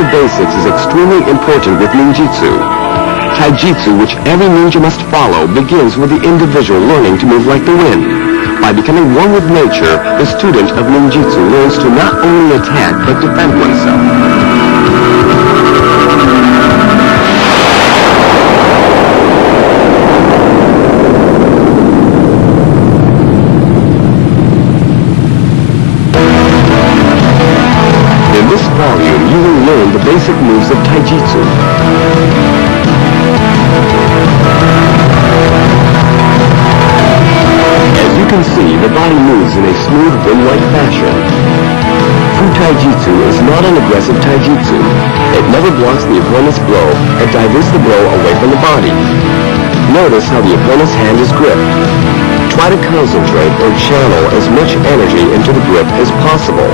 the basics is extremely important with ninjutsu. Taijutsu, which every ninja must follow, begins with the individual learning to move like the wind. By becoming one with nature, the student of ninjutsu learns to not only attack but defend oneself. In this volume, you will learn the basic moves of Taijutsu. As you can see, the body moves in a smooth, wind-like fashion. True Taijutsu is not an aggressive Taijutsu. It never blocks the opponent's blow and diverts the blow away from the body. Notice how the opponent's hand is gripped. Try to concentrate or channel as much energy into the grip as possible.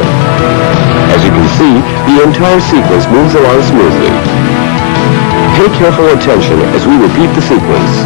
As you can see, the entire sequence moves along smoothly. Pay careful attention as we repeat the sequence.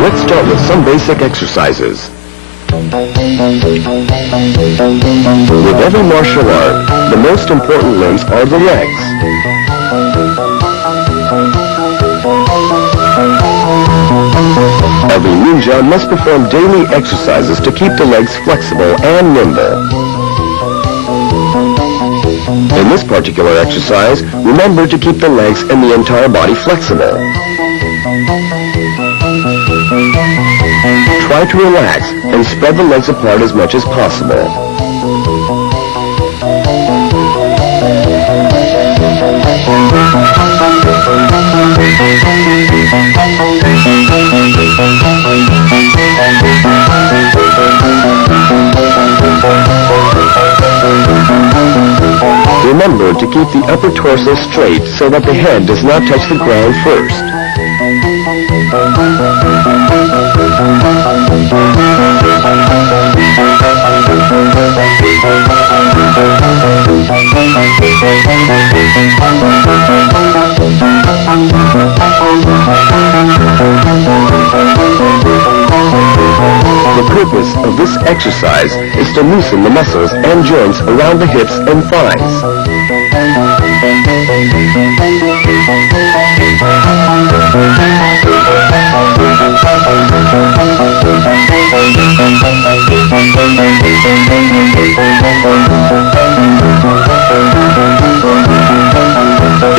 Let's start with some basic exercises. With every martial art, the most important limbs are the legs. Every ninja must perform daily exercises to keep the legs flexible and nimble. In this particular exercise, remember to keep the legs and the entire body flexible. Try to relax and spread the legs apart as much as possible. Remember to keep the upper torso straight so that the head does not touch the ground first. The purpose of this exercise is to loosen the muscles and joints around the hips and thighs.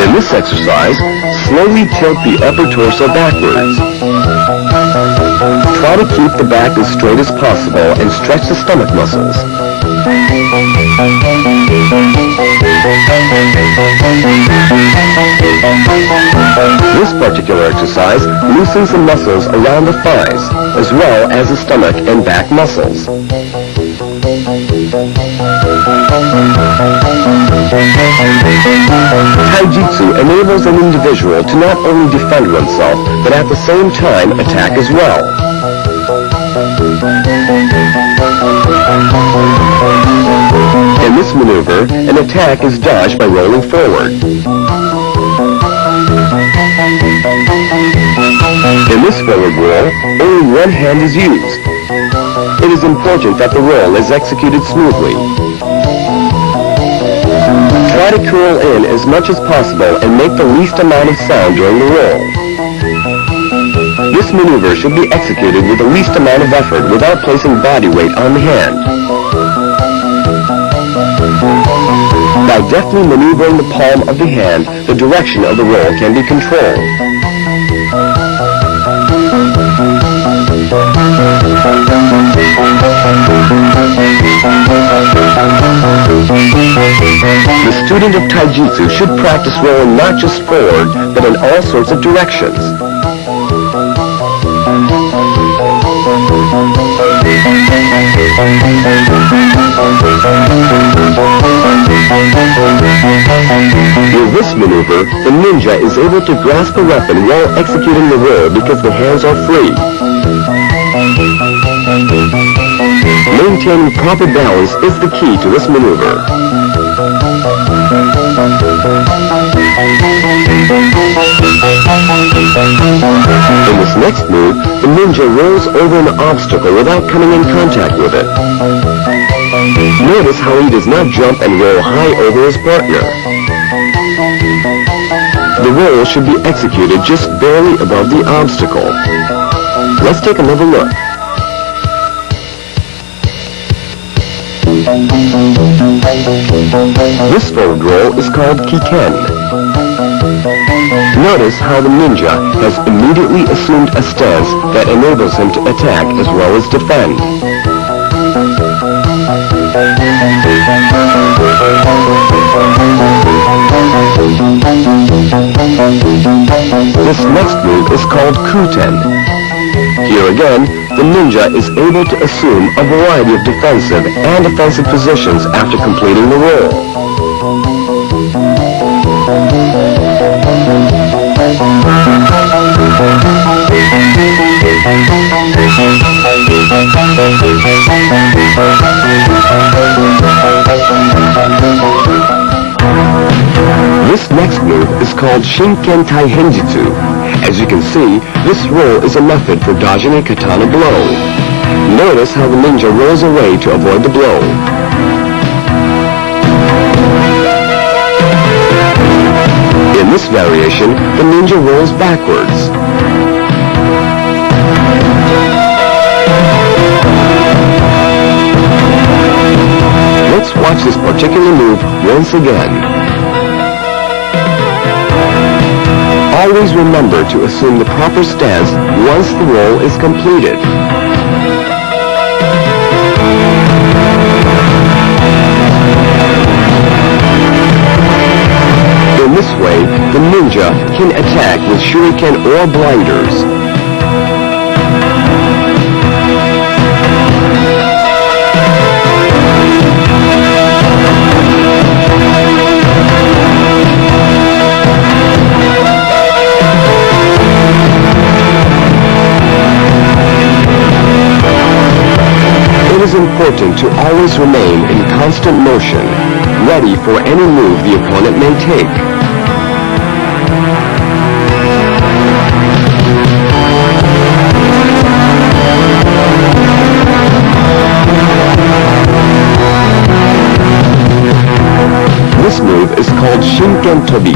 In this exercise, slowly tilt the upper torso backwards. Try to keep the back as straight as possible and stretch the stomach muscles. This particular exercise loosens the muscles around the thighs, as well as the stomach and back muscles. Taijutsu enables an individual to not only defend oneself, but at the same time attack as well. In this maneuver, an attack is dodged by rolling forward. In this forward roll, only one hand is used. It is important that the roll is executed smoothly. Try to curl in as much as possible and make the least amount of sound during the roll. This maneuver should be executed with the least amount of effort without placing body weight on the hand. By deftly maneuvering the palm of the hand, the direction of the roll can be controlled. student of Taijutsu should practice rolling not just forward, but in all sorts of directions. With this maneuver, the ninja is able to grasp the weapon while executing the roll because the hands are free. Maintaining proper balance is the key to this maneuver. In this next move, the ninja rolls over an obstacle without coming in contact with it. Notice how he does not jump and roll high over his partner. The roll should be executed just barely above the obstacle. Let's take another look. This forward roll is called kiken. Notice how the ninja has immediately assumed a stance that enables him to attack as well as defend. This next move is called kuten. Here again, the ninja is able to assume a variety of defensive and offensive positions after completing the roll. This next move is called Shinken Taihenjutsu. As you can see, this roll is a method for dodging a katana blow. Notice how the ninja rolls away to avoid the blow. In this variation, the ninja rolls backwards. Let's watch this particular move once again. Always remember to assume the proper stance once the roll is completed. In this way, the ninja can attack with shuriken or blinders. It is important to always remain in constant motion, ready for any move the opponent may take. This move is called Shinken Tobi.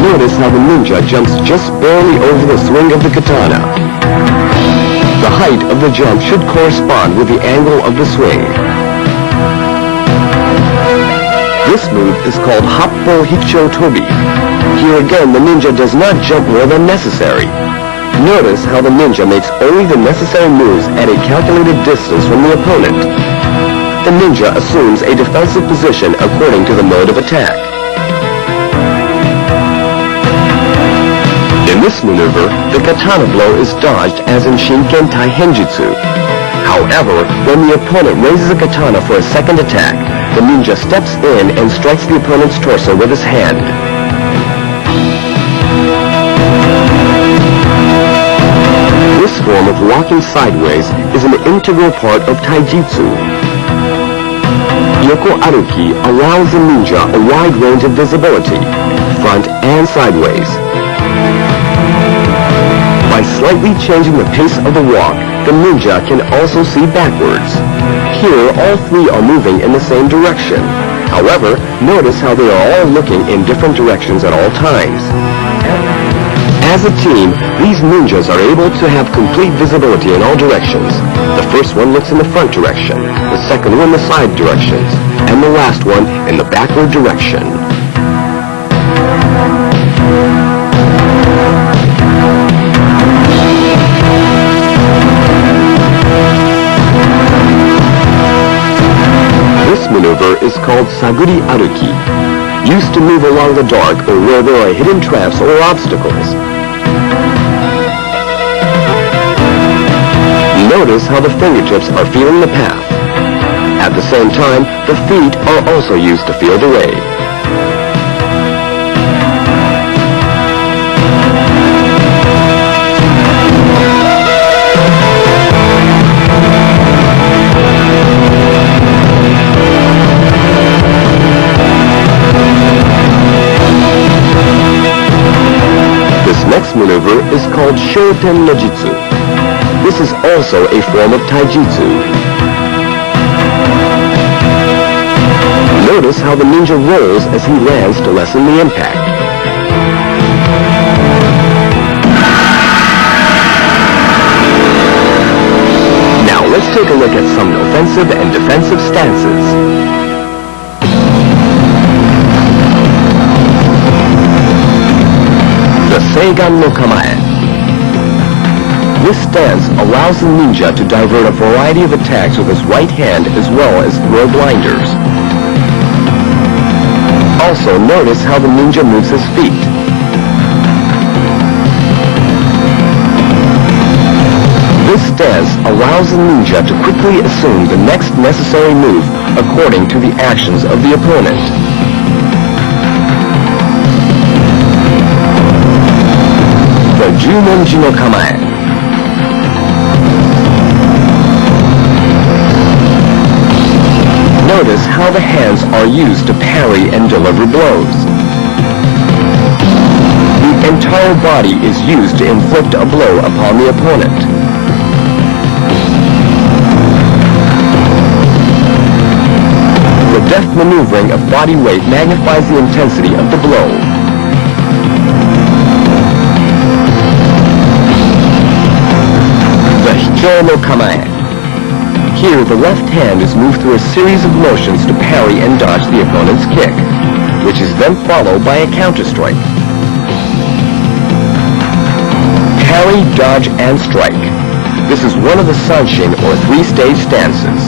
Notice how the ninja jumps just barely over the swing of the katana. The height of the jump should correspond with the angle of the swing. This move is called Happo Hicho Tobi. Here again, the ninja does not jump more than necessary. Notice how the ninja makes only the necessary moves at a calculated distance from the opponent. The ninja assumes a defensive position according to the mode of attack. In this maneuver, the katana blow is dodged as in Shinken Taihenjutsu. However, when the opponent raises a katana for a second attack, the ninja steps in and strikes the opponent's torso with his hand. This form of walking sideways is an integral part of Taijutsu. Yoko Aruki allows the ninja a wide range of visibility, front and sideways. By slightly changing the pace of the walk, the ninja can also see backwards. Here, all three are moving in the same direction. However, notice how they are all looking in different directions at all times. As a team, these ninjas are able to have complete visibility in all directions. The first one looks in the front direction, the second one the side directions, and the last one in the backward direction. This maneuver is called Saguri Aruki. used to move along the dark or where there are hidden traps or obstacles. Notice how the fingertips are feeling the path. At the same time, the feet are also used to feel the way. This next maneuver is called Shoten no Jitsu. This is also a form of taijutsu. Notice how the ninja rolls as he lands to lessen the impact. Now let's take a look at some offensive and defensive stances. The Seigan no Kamae. This stance allows the ninja to divert a variety of attacks with his right hand as well as throw blinders. Also notice how the ninja moves his feet. This stance allows the ninja to quickly assume the next necessary move according to the actions of the opponent. The Jumonji no Kamae. Notice how the hands are used to parry and deliver blows. The entire body is used to inflict a blow upon the opponent. The deft maneuvering of body weight magnifies the intensity of the blow. The Hikyo no Kamae. Here, the left hand is moved through a series of motions to parry and dodge the opponent's kick, which is then followed by a counter-strike. Parry, dodge, and strike. This is one of the Sanshin or three-stage stances.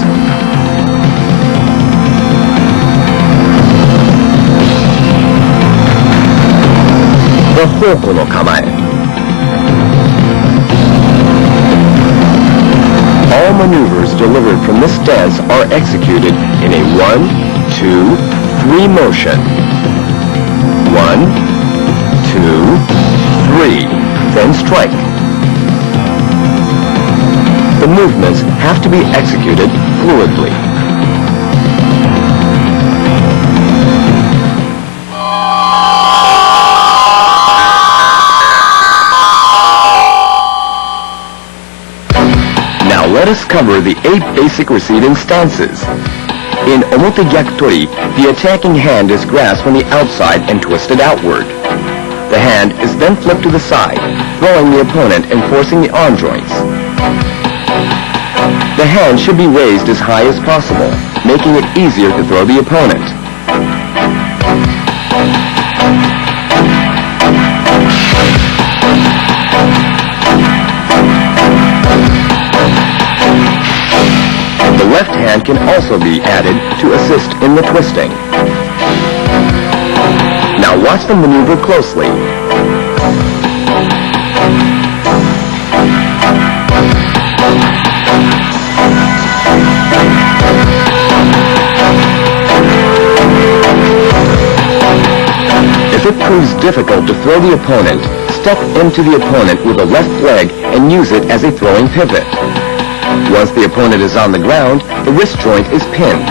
The Hoko no Kamae. All maneuvers delivered from this stance are executed in a 1, 2, 3 motion. 1, 2, 3, then strike. The movements have to be executed fluidly. Let us cover the 8 basic receiving stances. In Omote Gyakutori, the attacking hand is grasped from the outside and twisted outward. The hand is then flipped to the side, throwing the opponent and forcing the arm joints. The hand should be raised as high as possible, making it easier to throw the opponent. The left hand can also be added to assist in the twisting. Now watch the maneuver closely. If it proves difficult to throw the opponent, step into the opponent with the left leg and use it as a throwing pivot. Once the opponent is on the ground, the wrist joint is pinned.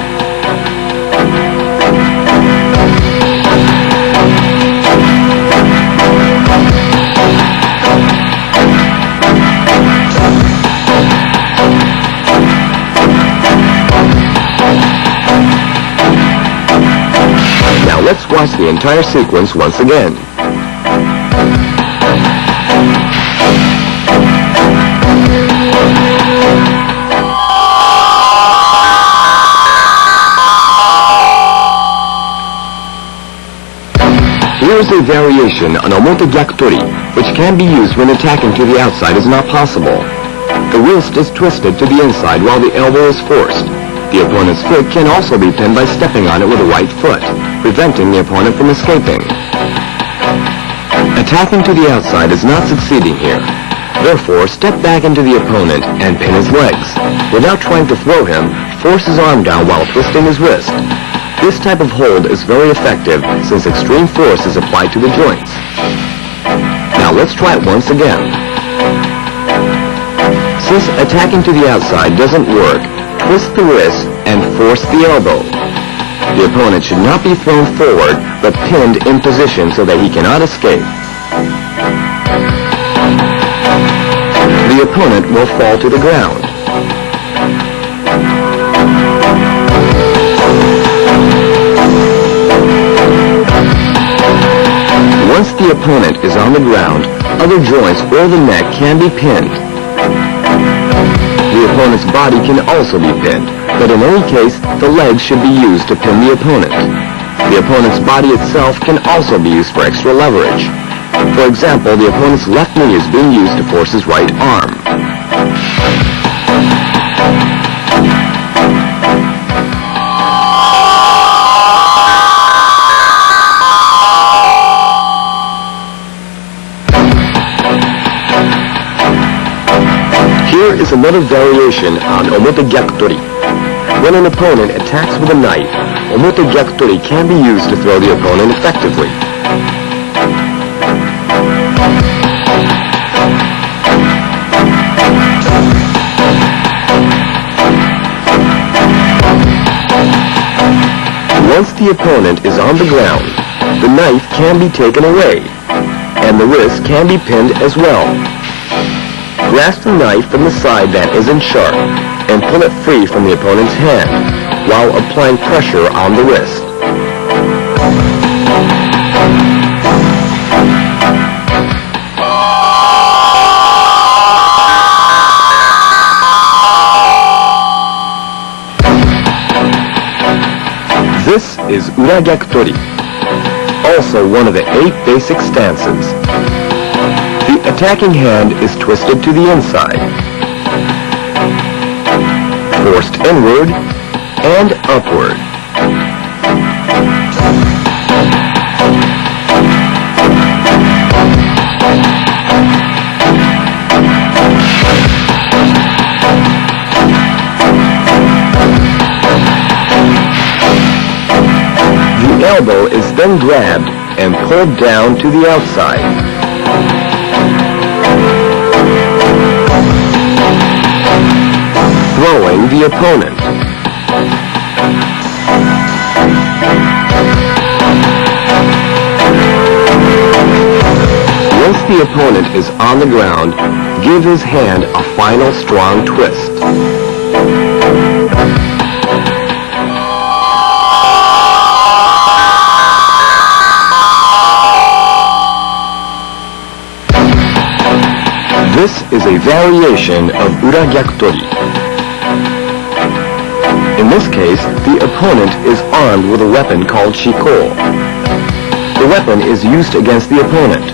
Now let's watch the entire sequence once again. Here is a variation on Omote Gyakutori, which can be used when attacking to the outside is not possible. The wrist is twisted to the inside while the elbow is forced. The opponent's foot can also be pinned by stepping on it with the right foot. preventing the opponent from escaping. Attacking to the outside is not succeeding here. Therefore, step back into the opponent and pin his legs. Without trying to throw him, force his arm down while twisting his wrist. This type of hold is very effective since extreme force is applied to the joints. Now let's try it once again. Since attacking to the outside doesn't work, twist the wrist and force the elbow. The opponent should not be thrown forward, but pinned in position so that he cannot escape. The opponent will fall to the ground. Once the opponent is on the ground, other joints or the neck can be pinned. The opponent's body can also be pinned, but in any case, the legs should be used to pin the opponent. The opponent's body itself can also be used for extra leverage. For example, the opponent's left knee is being used to force his right arm. Here is another variation on omote gyakutori. When an opponent attacks with a knife, omote gyakutori can be used to throw the opponent effectively. Once the opponent is on the ground, the knife can be taken away, and the wrist can be pinned as well. Grasp the knife from the side that isn't sharp, and pull it free from the opponent's hand, while applying pressure on the wrist. This is ura gyakutori, also one of the 8 basic stances. The attacking hand is twisted to the inside, forced inward and upward. The elbow is then grabbed and pulled down to the outside. Throwing the opponent. Once the opponent is on the ground, give his hand a final strong twist. This is a variation of ura gyakutori. In this case, the opponent is armed with a weapon called shiko. The weapon is used against the opponent.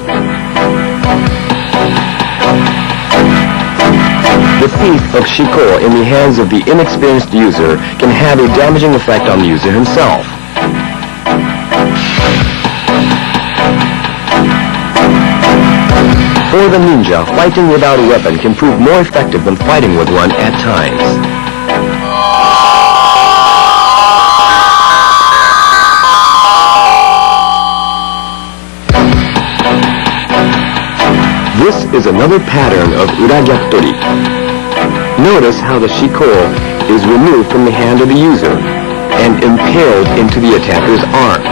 The teeth of shiko in the hands of the inexperienced user can have a damaging effect on the user himself. For the ninja, fighting without a weapon can prove more effective than fighting with one at times. This is another pattern of ura gyakutori. Notice how the shiko is removed from the hand of the user and impaled into the attacker's arm.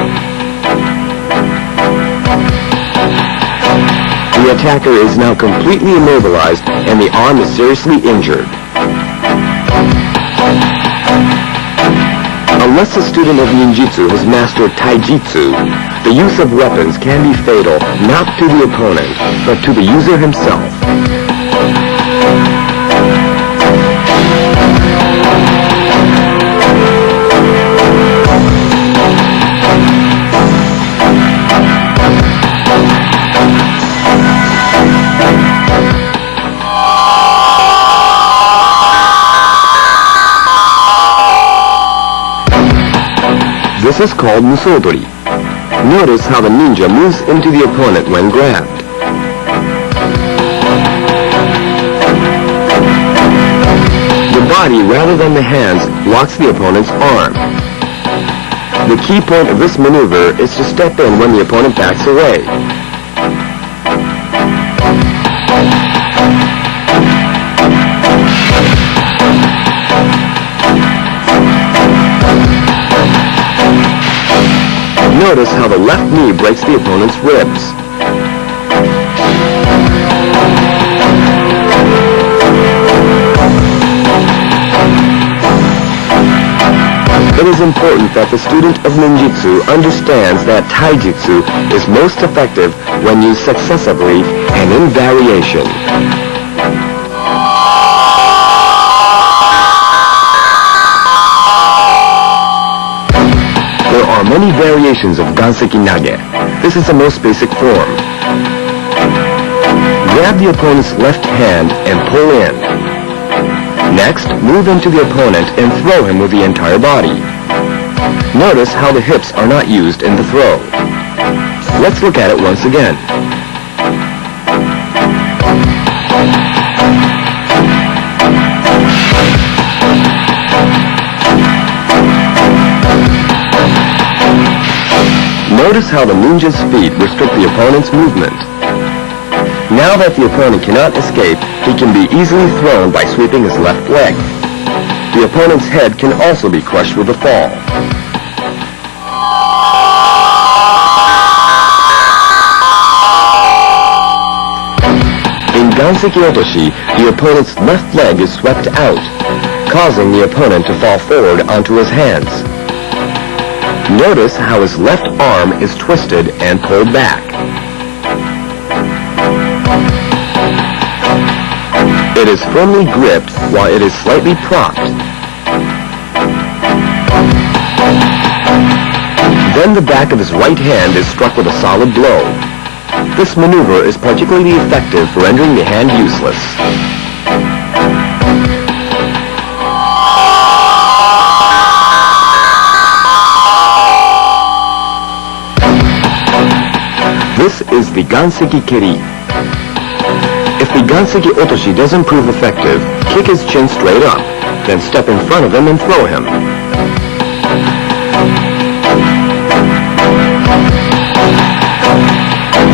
The attacker is now completely immobilized and the arm is seriously injured. Unless a student of Ninjutsu has mastered Taijutsu, the use of weapons can be fatal not to the opponent, but to the user himself. This is called musodori. Notice how the ninja moves into the opponent when grabbed. The body rather than the hands blocks the opponent's arm. The key point of this maneuver is to step in when the opponent backs away. Notice how the left knee breaks the opponent's ribs. It is important that the student of Ninjutsu understands that Taijutsu is most effective when used successively and in variation. There are many variations of Ganseki Nage. This is the most basic form. Grab the opponent's left hand and pull in. Next, move into the opponent and throw him with the entire body. Notice how the hips are not used in the throw. Let's look at it once again. Notice how the ninja's feet restrict the opponent's movement. Now that the opponent cannot escape, he can be easily thrown by sweeping his left leg. The opponent's head can also be crushed with a fall. In Ganseki Otoshi, the opponent's left leg is swept out, causing the opponent to fall forward onto his hands. Notice how his left arm is twisted and pulled back. It is firmly gripped while it is slightly propped. Then the back of his right hand is struck with a solid blow. This maneuver is particularly effective for rendering the hand useless. This is the Ganseki Keri. If the Ganseki Otoshi doesn't prove effective, kick his chin straight up, then step in front of him and throw him.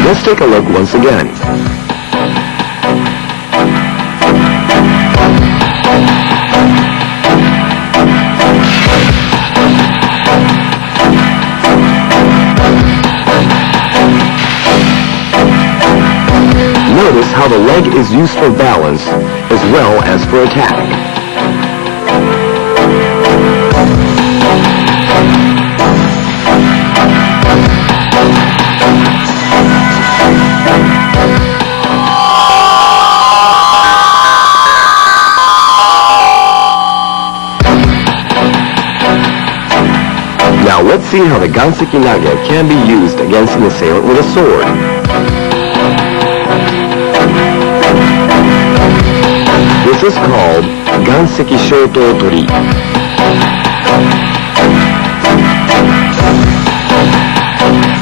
Let's take a look once again. Notice how the leg is used for balance as well as for attack. Now let's see how the Ganseki Nage can be used against an assailant with a sword. This is called Ganseki Shoto Tori.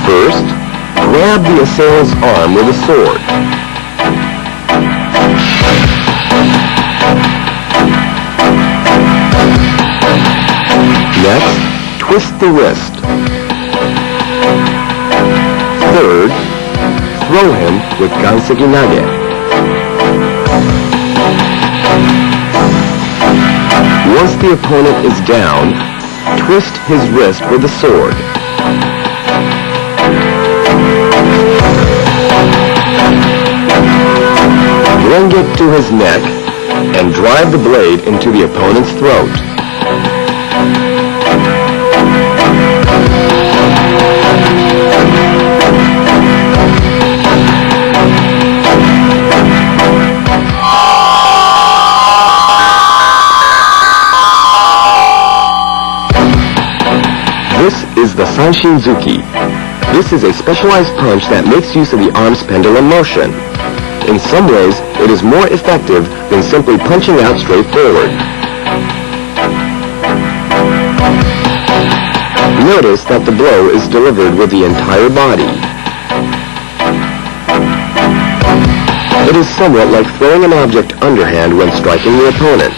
First, grab the assailant's arm with a sword. Next, twist the wrist. Third, throw him with Ganseki Nage. Once the opponent is down, twist his wrist with the sword. Then get to his neck and drive the blade into the opponent's throat. This is the Sanshinzuki. This is a specialized punch that makes use of the arm's pendulum motion. In some ways, it is more effective than simply punching out straight forward. Notice that the blow is delivered with the entire body. It is somewhat like throwing an object underhand when striking the opponent.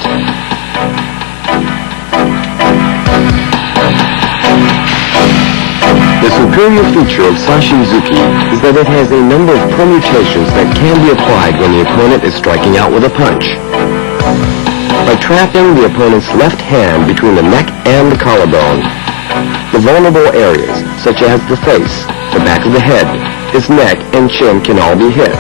The superior feature of Sashinzuki is that it has a number of permutations that can be applied when the opponent is striking out with a punch. By trapping the opponent's left hand between the neck and the collarbone, the vulnerable areas, such as the face, the back of the head, his neck, and chin can all be hit.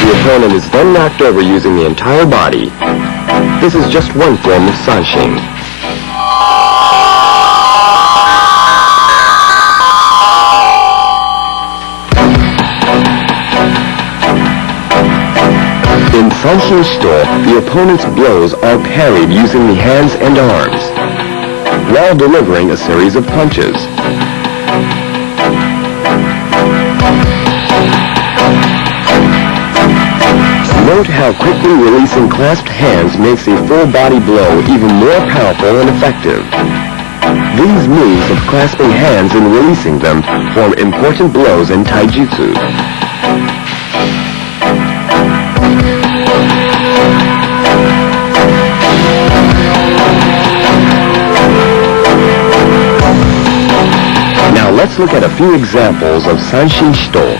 The opponent is then knocked over using the entire body. This is just one form of sanshin. In sanshin shito, the opponent's blows are parried using the hands and arms, while delivering a series of punches. Note how quickly releasing clasped hands makes a full-body blow even more powerful and effective. These moves of clasping hands and releasing them form important blows in taijutsu. Now let's look at a few examples of sanshin shito.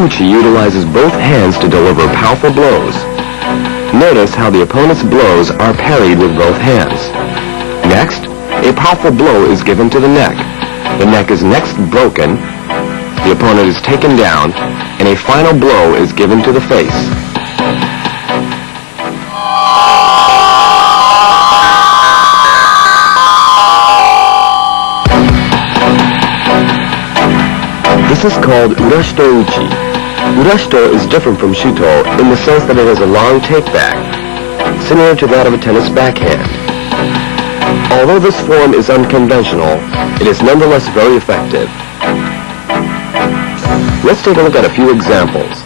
Uchi utilizes both hands to deliver powerful blows. Notice how the opponent's blows are parried with both hands. Next, a powerful blow is given to the neck. The neck is next broken, the opponent is taken down, and a final blow is given to the face. This is called urashito uchi. Urashito is different from shito in the sense that it has a long take-back, similar to that of a tennis backhand. Although this form is unconventional, it is nonetheless very effective. Let's take a look at a few examples.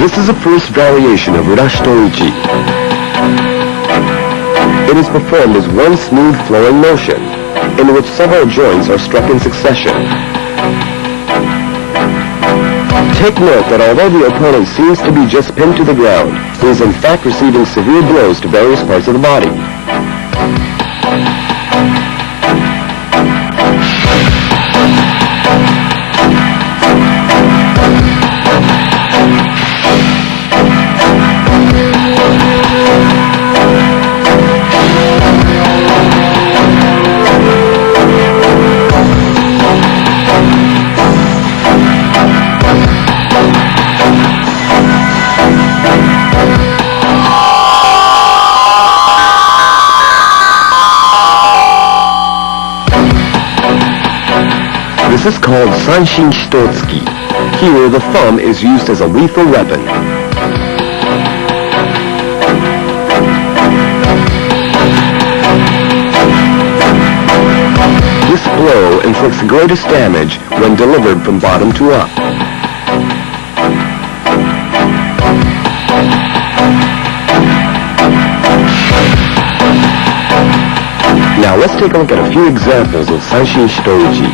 This is a first variation of urashito uchi. It is performed as one smooth flowing motion, in which several joints are struck in succession. Take note that although the opponent seems to be just pinned to the ground, he is in fact receiving severe blows to various parts of the body. This is called Sanshin Shitotsuki. Here, the thumb is used as a lethal weapon. This blow inflicts the greatest damage when delivered from bottom to up. Now let's take a look at a few examples of Sanshin Shitouji.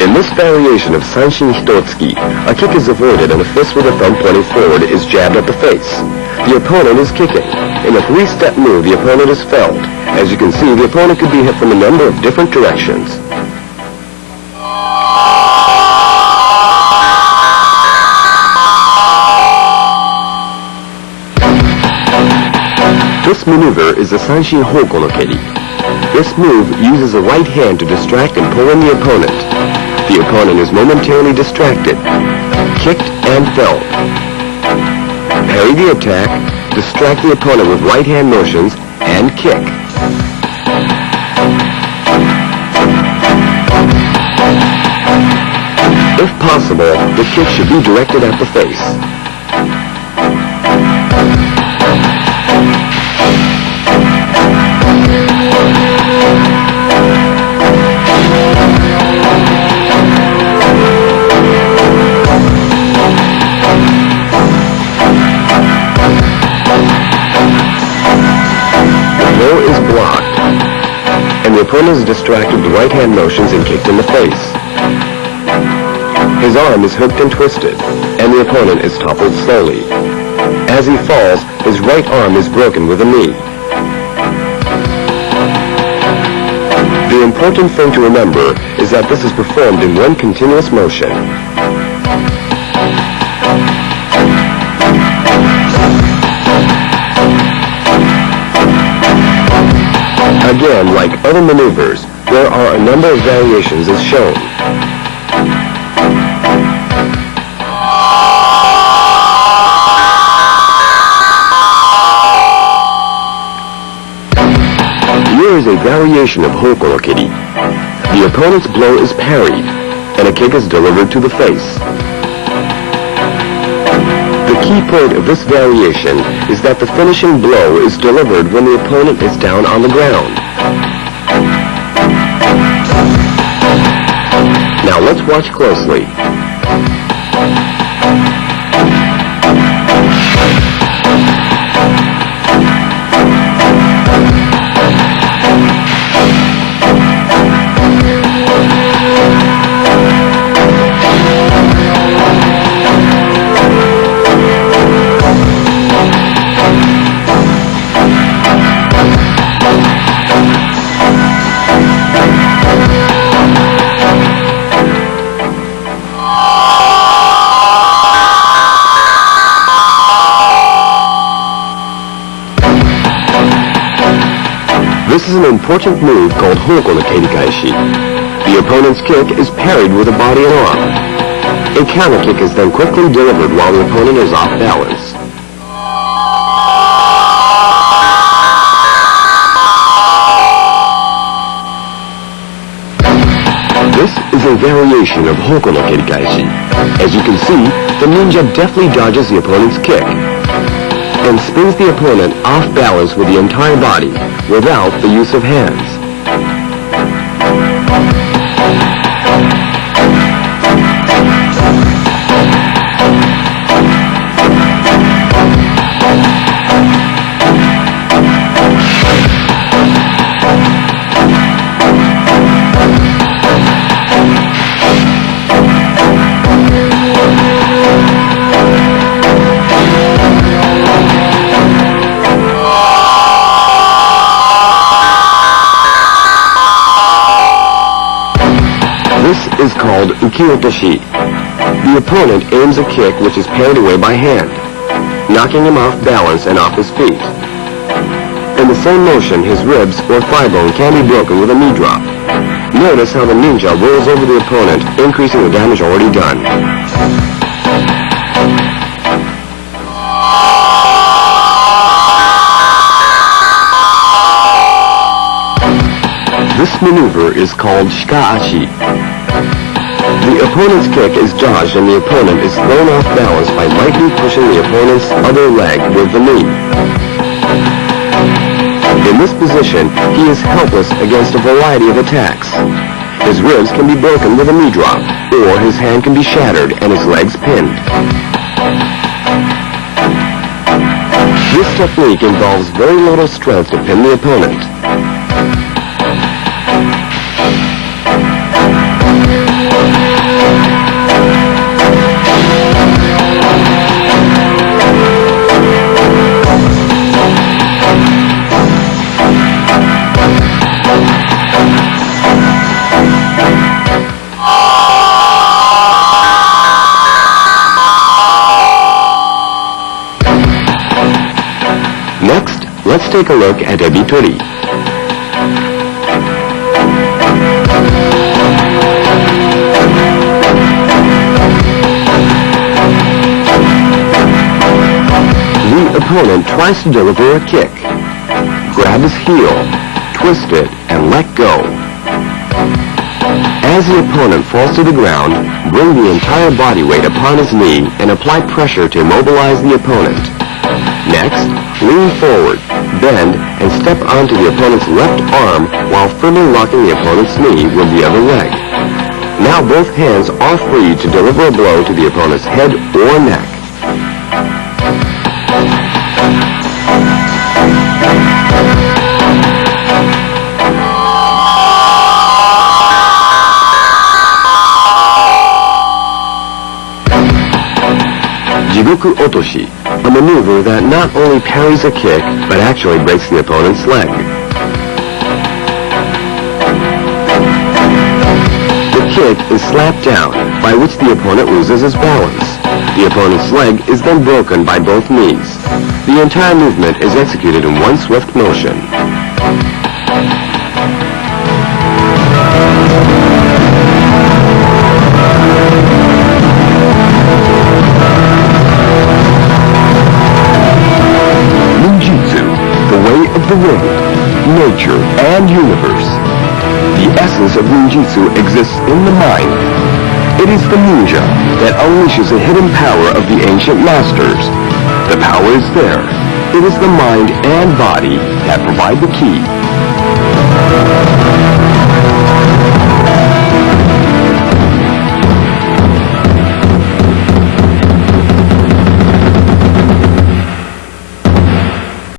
In this variation of Sanshin Hitotsuki, a kick is avoided and a fist with a thumb pointing forward is jabbed at the face. The opponent is kicking. In a 3-step move, the opponent is felled. As you can see, the opponent could be hit from a number of different directions. This maneuver is the Sanshin Hoko no Keri. This move uses the right hand to distract and pull in the opponent. The opponent is momentarily distracted, kicked and felled. Parry the attack, distract the opponent with right hand motions, and kick. If possible, the kick should be directed at the face. Is blocked, and the opponent is distracted with right-hand motions and kicked in the face. His arm is hooked and twisted, and the opponent is toppled slowly. As he falls, his right arm is broken with a knee. The important thing to remember is that this is performed in one continuous motion. Again, like other maneuvers, there are a number of variations as shown. Here is a variation of Hoko no Keri. The opponent's blow is parried, and a kick is delivered to the face. The key point of this variation is that the finishing blow is delivered when the opponent is down on the ground. Now let's watch closely. This is an important move called Hoko no Kerikaishi. The opponent's kick is parried with a body and arm. A counter kick is then quickly delivered while the opponent is off balance. This is a variation of Hoko no Kerikaishi. As you can see, the ninja deftly dodges the opponent's kick and spins the opponent off balance with the entire body without the use of hands. called ukiotoshi. The opponent aims a kick which is parried away by hand, knocking him off balance and off his feet. In the same motion, his ribs or thigh bone can be broken with a knee drop. Notice how the ninja rolls over the opponent, increasing the damage already done. This maneuver is called shikaashi. The opponent's kick is dodged and the opponent is thrown off balance by lightly pushing the opponent's other leg with the knee. In this position, he is helpless against a variety of attacks. His ribs can be broken with a knee drop, or his hand can be shattered and his legs pinned. This technique involves very little strength to pin the opponent. Next, let's take a look at ebitori. The opponent tries to deliver a kick. Grab his heel, twist it, and let go. As the opponent falls to the ground, bring the entire body weight upon his knee and apply pressure to immobilize the opponent. Next, lean forward, bend, and step onto the opponent's left arm while firmly locking the opponent's knee with the other leg. Now both hands are free to deliver a blow to the opponent's head or neck. Jigoku otoshi, a maneuver that not only parries a kick, but actually breaks the opponent's leg. The kick is slapped down, by which the opponent loses his balance. The opponent's leg is then broken by both knees. The entire movement is executed in one swift motion. The wind, nature, and universe. The essence of ninjutsu exists in the mind. It is the ninja that unleashes the hidden power of the ancient masters. The power is there. It is the mind and body that provide the key.